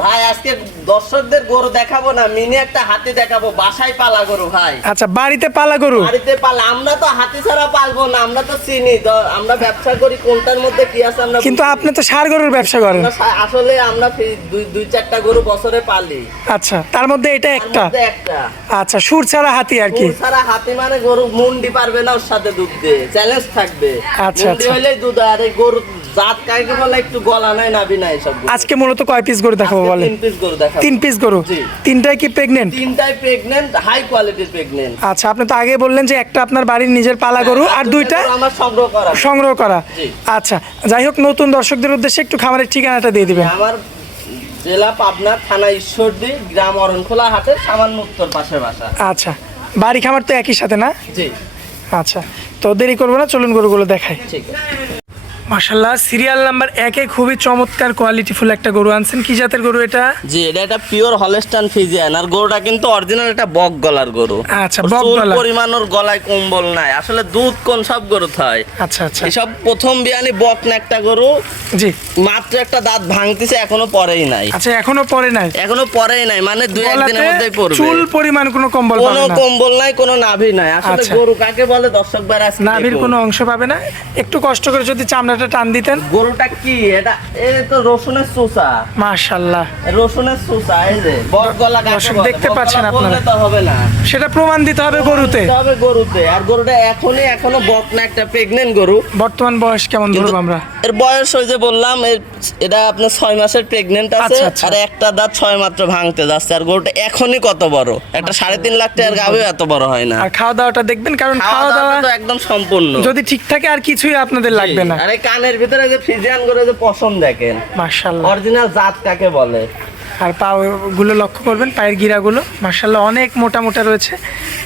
ভাই আজকে দর্শকদের গরু দেখাবো না, মিনি একটা হাতি দেখাবো, বাসায় পালা গরু ভাই। আচ্ছা, বাড়িতে পালা গরু? বাড়িতে পালা। আমরা তো হাতি ছাড়া পালবো না, আমরা তো চিনি তো, আমরা ব্যবসা করি কোনটার মধ্যে কি আছে আমরা। কিন্তু আপনি তো ষাঁড় গরুর ব্যবসা করেন। আসলে আমরা দুই চারটা গরু বছরে পালি। আচ্ছা, তার মধ্যে এটা একটা? একটা। আচ্ছা, সুর ছাড়া হাতি আর কি? সুর ছাড়া হাতি মানে গরু মুন্ডি পারবে না, ওর সাথে দুধ দিয়ে চ্যালেঞ্জ থাকবে। আচ্ছা, মুন্ডি হইলেই দুধ। আর এই গরু জাত কাকে বলে, একটু গলা নাই নাভি নাই সব। আজকে মূলত কয় পিস গরু দেখাবো বলে? 3 পিস গরু দেখাবো। 3 পিস গরু? তিনটাই কি প্রেগনেন্ট? তিনটাই প্রেগনেন্ট, হাই কোয়ালিটির প্রেগনেন্ট। আচ্ছা, আপনি তো আগে বললেন যে একটা আপনার বাড়ির নিজের পালা গরু আর দুইটা আমার সংগ্রহ করা। আচ্ছা, যাই হোক, নতুন দর্শকদের উদ্দেশ্যে একটু খামারের ঠিকানাটা দিয়ে দিবেন। আমার জেলা পাবনা, থানা ঈশ্বরদী, গ্রাম অরণখোলা, হাটের সামান্য উত্তর পাশের বাসা। আচ্ছা, বাড়ি খামার তো একই সাথে না? জি। আচ্ছা, তো দেরি করবো না, চলুন গরুগুলো দেখাই। ঠিক আছে। মাশাআল্লাহ, সিরিয়াল নাম্বার 1 এ খুবই চমৎকার কোয়ালিটিফুল একটা গরু আনছেন। কি জাতের গরু এটা? জি, এটা একটা পিওর হলস্টাইন ফ্রিজিয়ান। আর গরুটা কিন্তু অরিজিনাল একটা বক গলার গরু। আচ্ছা, বক গলা। পরিমাণ ওর গলায় কম্বল নাই, আসলে দুধ কোন সব গরু হয়। আচ্ছা আচ্ছা, এসব প্রথম বিয়ানি বক না একটা গরু। জি। মাত্র একটা দাঁত ভাঙতিছে, এখনো পরেই নাই। আচ্ছা, এখনো পরে নাই? এখনো পরেই নাই, মানে 2-1 দিনের মধ্যেই পড়বে। চুল পরিমাণ কোনো কম্বল পাবে না? কোনো কম্বল নাই, কোনো নাভি নাই। আসলে গরু কাকে বলে দর্শক ভাইরা আজকে নাভির কোনো অংশ পাবে না। একটু কষ্ট করে যদি চামড়াটা টান দিতেন। গরুটা কি এটা? এই তো রসুনের চোষা। মাশাআল্লাহ, রসুনের চোষা। এই যে বক গলা দর্শক দেখতে পাচ্ছেন আপনারা। তো হবে না, সেটা প্রমাণ দিতে হবে গরুতে। তবে গরুতে। আর গরুটা এখনো বক না, একটা প্রেগন্যান্ট গরু। বর্তমান বয়স কেমন ধরব আমরা? এর বয়স ওই যে বললাম, এটা আপনার 6 মাসের প্রেগন্যান্ট আছে। আর একটা দাঁত 6 মাত্র ভাঙতে যাচ্ছে। আর গরুটা এখনই কত বড়, একটা 3.5 লাখ টাকার গাভীও এত বড় হয় না। আর খাওয়া দাওয়াটা দেখবেন, কারণ খাওয়া দাওয়া তো একদম সম্পূর্ণ। যদি ঠিক থাকে আর কিছুই আপনাদের লাগবে না। আর এই কানের ভিতরে যে ফ্রিজিয়ান গরু যে পশম দেখেন, মাশাআল্লাহ, অরিজিনাল জাত কাকে বলে। আর পাগুলো লক্ষ্য করবেন, পায়ের গিরাগুলো মাশাআল্লাহ অনেক মোটা মোটা রয়েছে,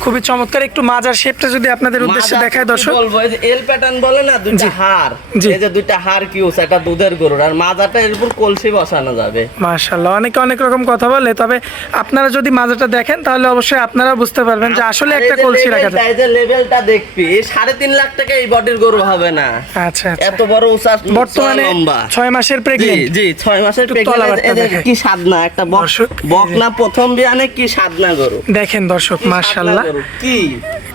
খুবই চমৎকার। একটু মাজার শেপটা যদি আপনাদের উদ্দেশ্যে দেখায় দর্শক। বলবো এই যে এল প্যাটার্ন বলে না, দুইটা হাড়, এই যে দুইটা হাড় কিউস, এটা দুধের গরুর। আর মাজাটা এর উপর কলসি বসানো যাবে। মাশাআল্লাহ, অনেকে অনেক রকম কথা বলে, তবে আপনারা যদি মাজাটা দেখেন তাহলে অবশ্যই আপনারা বুঝতে পারবেন যে আসলে একটা কলসি রাখা যায়। এই যে লেভেলটা দেখবি, এই 3.5 লাখ টাকা এই বডির গরু হবে না। আচ্ছা, এত বড় উঁচা, বর্তমানে 6 মাসের প্রেগন্যান্ট। জি, 6 মাসের প্রেগন্যান্ট। এদের কি সাধনা, একটা বকনা প্রথম বিয়ানে কি সাধনা গরু দেখেন দর্শক। মাশাআল্লাহ, কি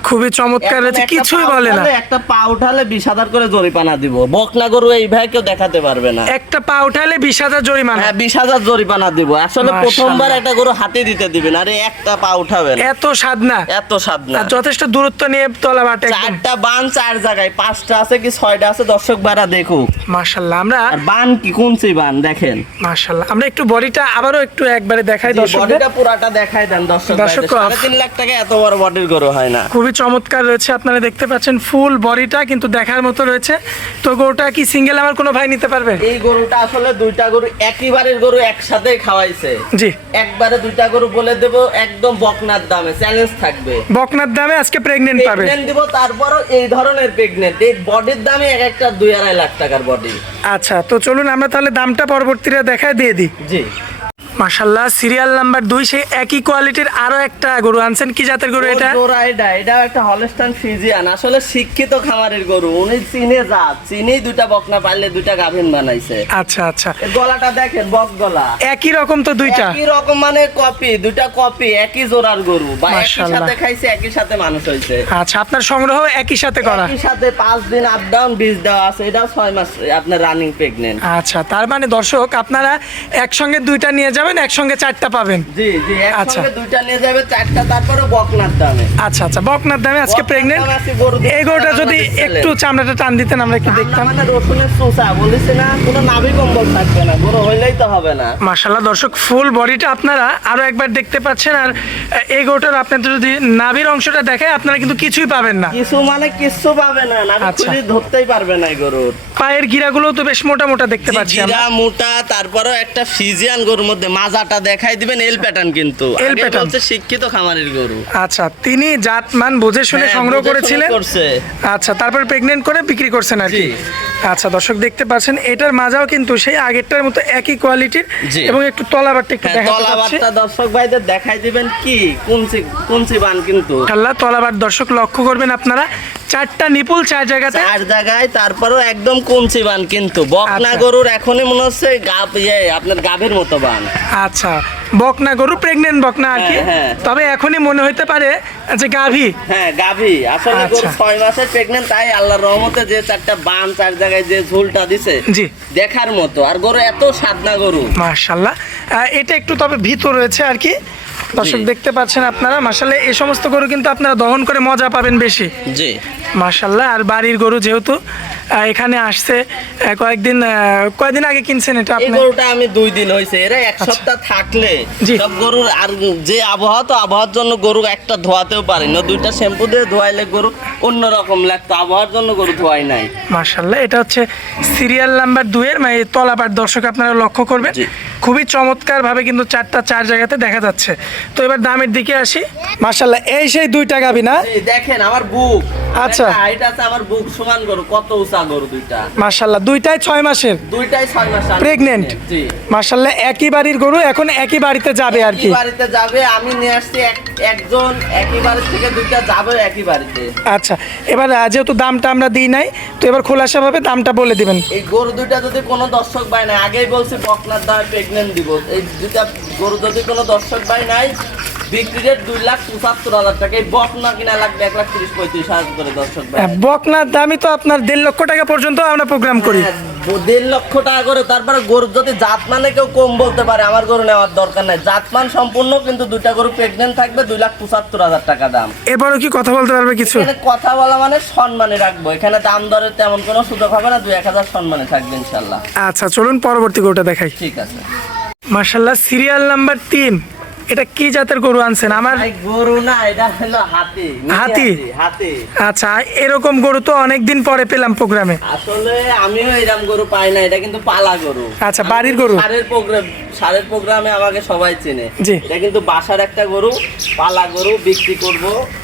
খুবই চমৎকার রয়েছে, কিছুই বলে না। একটা পা উঠালে 20,000 করে জরিমানা দিব। বকনা গরু এই ভাই কেউ দেখাতে পারবে না। একটা পা উঠালে 20,000 জরিমানা? হ্যাঁ, 20,000 জরিমানা দিব। আসলে প্রথমবার একটা গরু হাতে দিতে দিবেন, আরে একটা পা উঠাবেন। এত সাধনা, এত সাধনা। যথেষ্ট দূরত্ব নিয়ে তলা বাটে। 4টা বান 4 জায়গায়, 5টা আছে কি 6টা আছে, দর্শক বারা দেখুক। মাশাআল্লাহ, আমরা আর বান কি কোনছি বান দেখেন। মাশাআল্লাহ, আমরা একটু বডিটা আবারও একটু একবারে দেখাই দর্শক। বডিটা পুরাটা দেখাই দেন দর্শক। 3.5 লাখ টাকা এত বড় বডির গরু হয় না। খুবই চমৎকার রয়েছে, আপনারা দেখতে পাচ্ছেন ফুল বডিটা কিন্তু দেখার মতো রয়েছে। তো গরুটা কি সিঙ্গেল আমার কোনো ভাই নিতে পারবে? এই গরুটা আসলে দুইটা গরু একইবারের গরু একসাথে খাওয়াইছে। জি, একবারে দুইটা গরু বলে দেব, একদম বকনার দামে চ্যালেঞ্জ থাকবে। বকনার দামে আজকে প্রেগন্যান্ট পাবে। প্রেগন্যান্ট দিব, তারপরও এই ধরনের প্রেগন্যান্ট, এই বডির দামে এক একটা 2-2.5 লাখ টাকার বডি। আচ্ছা, তো চলুন আমরা তাহলে দামটা পরবর্তীতে দেখায় দিয়ে দিই। জি। মাশাআল্লাহ, সিরিয়াল নাম্বার 2 সেই একই কোয়ালিটির আরো একটা গরু আনছেন। কি জাতের গরু এটা? এটা একটা হলস্টাইন ফ্রিজিয়ান। আসলে শিক্ষিত খামারের গরু, উনি চিনে জাত, চিনেই দুইটা বকনা পারলে দুইটা গাভীন বানাইছে। আচ্ছা আচ্ছা, গলাটা দেখেন, বক গলা একই রকম তো দুইটা? একই রকম, মানে কপি, দুইটা কপি, একই জোড়ার গরু, বা একই সাথে খাইছে, একই সাথে মানুষ হইছে। আচ্ছা, আপনার সংগ্রহ একই সাথে করা? একই সাথে 5 দিন আপ ডাউন বীজ দেওয়া আছে। এটাও 6 মাস আপনার রানিং প্রেগন্যান্ট। আচ্ছা, তার মানে দর্শক আপনারা একসঙ্গে দুইটা নিয়ে যাবেন, একসঙ্গে 4টা পাবেন? জি জি, একসঙ্গে দুইটা নিয়ে যাবে 4টা, তারপরে বকনার দামে। আচ্ছা আচ্ছা, বকনার দামে আজকে প্রেগন্যান্ট। এই গরুটা যদি একটু চামড়াটা টান দিতেন আমরা একটু দেখতাম। মানে রসুনের চোষা বলেছে না, কোনো নাভি কম্বল থাকবে না, গরু হইলেই তো হবে না। মাশাআল্লাহ, দর্শক ফুল বডিটা আপনারা আরো একবার দেখতে পাচ্ছেন। আর এই গরুটার আপনাদের যদি নাভির অংশটা দেখায়, আপনারা কিন্তু কিছুই পাবেন না। কিছু মানে কিছু পাবে না, নাভি খুঁজে ধরতেই পারবে না এই গরুর। পায়ের গিরাগুলো তো বেশ মোটা মোটা দেখতে পাচ্ছি আমরা। গিরা মোটা, তারপরেও একটা ফ্রিজিয়ান গরুর মধ্যে মাজাটা দেখাই দিবেন, এল প্যাটার্ন কিন্তু। এল প্যাটার্ন হচ্ছে শিক্ষিত খামারের গরু। আচ্ছা, তিনি জাত মান বুঝে শুনে সংগ্রহ করেছিলেন। আচ্ছা, তারপর প্রেগন্যান্ট করে বিক্রি করছেন আর কি। আচ্ছা, দর্শক দেখতে পাচ্ছেন এটার মাজাও কিন্তু সেই আগেরটার মতো একই কোয়ালিটির, এবং একটু তলাবারটা একটু দেখাতে পাচ্ছি। তলাবারটা দর্শক ভাইদের দেখাই দিবেন, কি কোনছি বান কিন্তু। আল্লাহ, তলাবার দর্শক লক্ষ্য করবেন আপনারা, 4টা নিপুল 4 জায়গাতে, 4 জায়গায়, তারপরও একদম কুঞ্চি বান, কিন্তু বকনা আচ্ছা। গরুর এখনই মনে হচ্ছে আপনার গাভীর মতো বান। আচ্ছা, বকনা গরু, প্রেগনেন্ট বকনা আর কি, হ্যাঁ। তবে এখনই মনে হতে পারে যে গাভী। হ্যাঁ গাভী, আসলে গরু আচ্ছা। 6 মাসের প্রেগনেন্ট, তাই আল্লাহর রহমতে যে 4টা বান 4 জায়গায় যে ঝুলটা দিছে জি, দেখার মতো। আর গরু এত সাদনা গরু, মাশাআল্লাহ। এটা একটু তবে ভিতর রয়েছে আর কি, দর্শক জি। দেখতে পাচ্ছেন আপনারা। মাশাআল্লাহ, এই সমস্ত গরু কিন্তু আপনারা দহন করে মজা পাবেন বেশি। জি মাশাআল্লাহ। আর বাড়ির গরু যেহেতু এখানে আসছে, কয়দিন আগে কিনছেন এটা এই আপনি? গরুটা আমি 2 দিন হয়েছে, এরা 1 সপ্তাহ থাকলে জি। সব গরুর, আর যে আবহাওয়া, তো আবহাওয়ার জন্য গরু একটা ধোয়াতেও পারি না, 2টা শ্যাম্পু দিয়ে ধোয়াইলে গরু অন্যরকম লাগতো, আবহাওয়ার জন্য গরু ধোয়াই নাই। মাশাআল্লাহ, এটা হচ্ছে সিরিয়াল নাম্বার 2 এর মানে তলাপাট, দর্শক আপনারা লক্ষ্য করবেন। জি। খুবই চমৎকার ভাবে কিন্তু 4টা 4 জায়গাতে দেখা যাচ্ছে। তো এবার দামের দিকে আসি। মাশাআল্লাহ, এই সেই 2টা গাভী না? এই দেখেন আমার বুক, আচ্ছা। হাইট আছে আমার বুক সমান গরু, কত উঁচা গরু 2টা। মাশাআল্লাহ, 2টাই 6 মাসের 2টাই 6 মাস প্রেগনেন্ট। জি। মাশাআল্লাহ, একই বাড়ির গরু, এখন একই বাড়িতে যাবে আর কি। একই বাড়িতে যাবে, আমি নিয়ে আসছি একজন একই বাড়ি থেকে 2টা যাবে একই বাড়িতে। আচ্ছা, এবার যেহেতু দামটা আমরা দিই নাই, তো এবার খোলাসা ভাবে দামটা বলে দিবেন। এই গরু 2টা যদি কোনো দর্শক ভাই নাই, আগেই বলছি বকনার দামে প্রেগনেন্ট দিব, এই 2টা গরু যদি কোনো দর্শক ভাই নাই, বিক্রি রেট 2,75,000 টাকা। এই বকনা কিনা লাগবে 1,30,000-35,000 করে দর্শক ভাই। বকনার দামই তো আপনার 1.5 লক্ষ টাকা পর্যন্ত আমরা প্রোগ্রাম করি। হ্যাঁ, 1.5 লক্ষ টাকা করে। তারপরে গরু যদি জাতমানে কেউ কম বলতে পারে, আমার গরু নেওয়ার দরকার নাই, জাতমান সম্পূর্ণ, কিন্তু 2টা গরু প্রেগনেন্ট থাকবে, 2,75,000 টাকা দাম। এবারও কি কথা বলতে পারবে কিছু? এখানে কথা বলা মানে সম্মানে রাখবো, এখানে দাম দরের তেমন কোনো সুযোগ হবে না, 2-1,000 সম্মানে থাকবে ইনশাল্লাহ। আচ্ছা, চলুন পরবর্তী গরুটা দেখাই। ঠিক আছে। মাশাআল্লাহ, সিরিয়াল নাম্বার 3, এটা কি জাতের গরু আনছেন? আমার ভাই গরু না, এটা হলো হাতি। হাতি? হাতি। আচ্ছা, এরকম গরু তো অনেকদিন পরে পেলাম প্রোগ্রামে। আসলে আমিও এরকম গরু পাই না, এটা কিন্তু পালা গরু। আচ্ছা, বাড়ির গরু। সারের প্রোগ্রামে আমাকে সবাই চেনে। জি। এটা কিন্তু বাসার একটা গরু, পালা গরু, বিক্রি করব।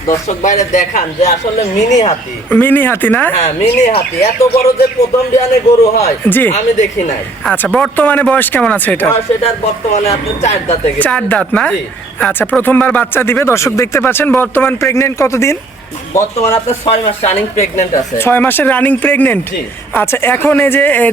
দর্শক বাইরে দেখান যে আসলে মিনি হাতি। মিনি হাতি না? হ্যাঁ মিনি হাতি, এত বড় যে প্রথম বিয়ানে গরু হয় জি। আমি দেখি নাই। আচ্ছা, বর্তমানে বয়স কেমন আছে এটা? সেটার বর্তমানে আপনি 4 দাঁতে গেছে। 4 দাঁত না? জি। আচ্ছা, প্রথমবার বাচ্চা দিবে, দর্শক দেখতে পাচ্ছেন। বর্তমান প্রেগনেন্ট কতদিন? বর্তমানে আপনার 6 মাস রানিং প্রেগনেন্ট আছে। 6 মাসের রানিং প্রেগনেন্ট। জি। আচ্ছা, এখন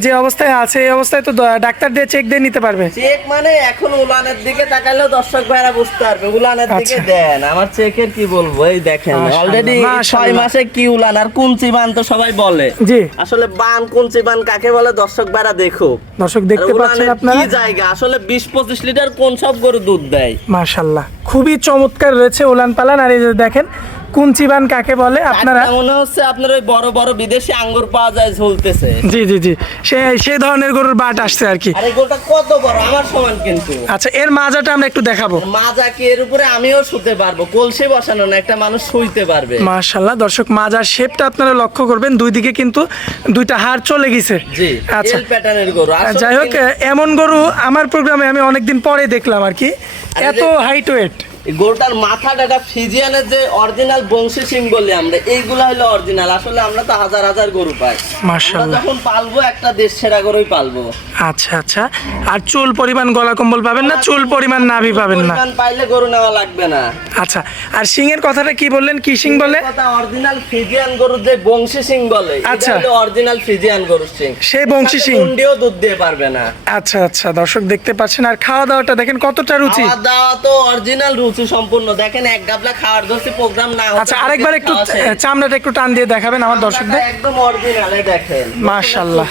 যে অবস্থায় আছে, এই অবস্থায় তো ডাক্তার দিয়ে চেক দিয়ে নিতে পারবে। চেক মানে এখন উলানের দিকে তাকালেও দর্শক ভাইরা বুঝতে পারবে, উলানের দিকে আচ্ছা। দেন। আমার চেকের কি বলবো, এই দেখেন মাশাআল্লাহ, অলরেডি 6 মাশাআল্লাহ। মাসে কি উলান, আর কুঞ্চি বান তো সবাই বলে। জি। আসলে বান কুঞ্চি বান কাকে বলে দর্শক ভাইরা দেখুক। দর্শক দেখতে আর পাচ্ছেন উলানের আপনারা। কি জায়গা, আসলে 20-25 লিটার কোন সব গরু দুধ দেয়। মাশাআল্লাহ, খুবই চমৎকার রয়েছে উলান পালান। আর এই যে দেখেন কুঞ্চিবান কাকে বলে আপনারা? আপনারা মনে হচ্ছে আপনার ওই বড় বড় বিদেশি আঙ্গুর পাওয়া যায় ঝুলতেছে। জি জি জি, সেই ধরনের গরুর বাট আসছে আর কি। আর এই গরুটা কত বড়, আমার সমান কিন্তু। আচ্ছা, এর মাজাটা আমরা একটু দেখাবো। মাজা কি এর উপরে আমিও শুতে পারবো, কলসি বসানো না, একটা মানুষ শুইতে পারবে। মাশাআল্লাহ, দর্শক মাজার শেপটা আপনারা লক্ষ্য করবেন, দুই দিকে কিন্তু 2টা হাড় চলে গেছে। জি, আচ্ছা, এল প্যাটার্নের গরু। আসলে যাই হোক, এমন গরু আমার প্রোগ্রামে আমি অনেকদিন পরে দেখলাম আর কি, এত হাইট ওয়েট। এই গরুটার মাথাটা, এটা ফিজিয়ানের যে অরিজিনাল বংশী সিং বলি আমরা, এইগুলা হলো অরিজিনাল। আসলে আমরা তো হাজার হাজার গরু পাই, মাশাআল্লাহ। আমরা যখন পালবো একটা দেশ সেরা গরুই পালবো। আচ্ছা আচ্ছা, আর চুল পরিমাণ গলা কম্বল পাবেন না, চুল পরিমাণ নাভি পাবেন না? পরিমাণ পাইলে গরু নেওয়া লাগবে না। আচ্ছা, আর সিংয়ের কথাটা কি বললেন, কি সিং বলে? কথা অরিজিনাল ফিজিয়ান গরু যে বংশী সিং বলে, আচ্ছা। এটা হলো অরিজিনাল ফিজিয়ান গরুর সিং। সেই বংশী সিং কুন্ডিও দুধ দিয়ে পারবে না। আচ্ছা আচ্ছা, দর্শক দেখতে পাচ্ছেন। আর খাওয়া দাওয়াটা দেখেন কতটা রুচি। খাওয়া দাওয়া তো অরিজিনাল রুচি সম্পূর্ণ। দেখেন এক গাবলা খাওয়ার ধরছি, প্রোগ্রাম না হতো। আচ্ছা, আরেকবার একটু চামড়াটা একটু টান দিয়ে দেখাবেন আমার দর্শকদের। একদম অরিজিনাল, দেখেন। মাশাআল্লাহ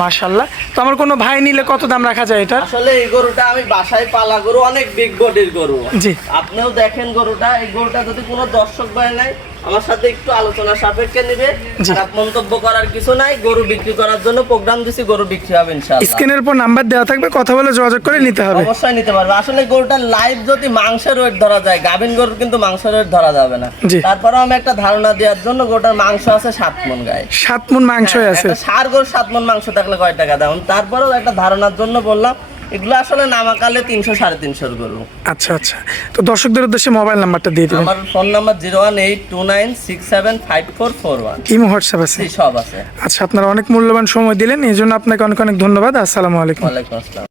মাশাআল্লাহ। তো আমার কোনো ভাই নিলে কত দাম রাখা যায় এটা? আসলে এই গরুটা আমি বাসায় পালা গরু, অনেক বিগ বডির গরু। জি। আপনিও দেখেন গরুটা, এই গরুটা যদি কোনো দর্শক ভাই নাই, আমার সাথে একটু আলোচনা সাপেক্ষে নিবে। খারাপ মন্তব্য করার কিছু নাই, গরু বিক্রি করার জন্য প্রোগ্রাম দিছি, গরু বিক্রি হবে ইনশাআল্লাহ। স্ক্রিনের উপর নাম্বার দেওয়া থাকবে, কথা বলে যোগাযোগ করে নিতে হবে। অবশ্যই নিতে পারবে। আসলে গরুটা লাইভ যদি মাংসের ওয়েট ধরা যায়, গাভিন গরুর কিন্তু মাংসের ওয়েট ধরা যাবে না। জি। তারপরেও আমি একটা ধারণা দেওয়ার জন্য, গরুটার মাংস আছে 7 মণ গায়ে। 7 মণ মাংসই আছে। একটা ষাঁড় গরুর 7 মণ মাংস থাকলে কয় টাকা দাম? তারপরেও একটা ধারণার জন্য বললাম, এগুলো আসলে নামাকালে 300-350 গরু। আচ্ছা আচ্ছা, তো দর্শকদের উদ্দেশ্যে মোবাইল নাম্বারটা দিয়ে দিবেন। আমার ফোন নাম্বার 01829675441। ইমো হোয়াটসঅ্যাপ আছে? সব আছে। আচ্ছা, আপনারা অনেক মূল্যবান সময় দিলেন, এই জন্য আপনাকে অনেক অনেক ধন্যবাদ। আসসালামু আলাইকুম। ওয়ালাইকুম আসসালাম।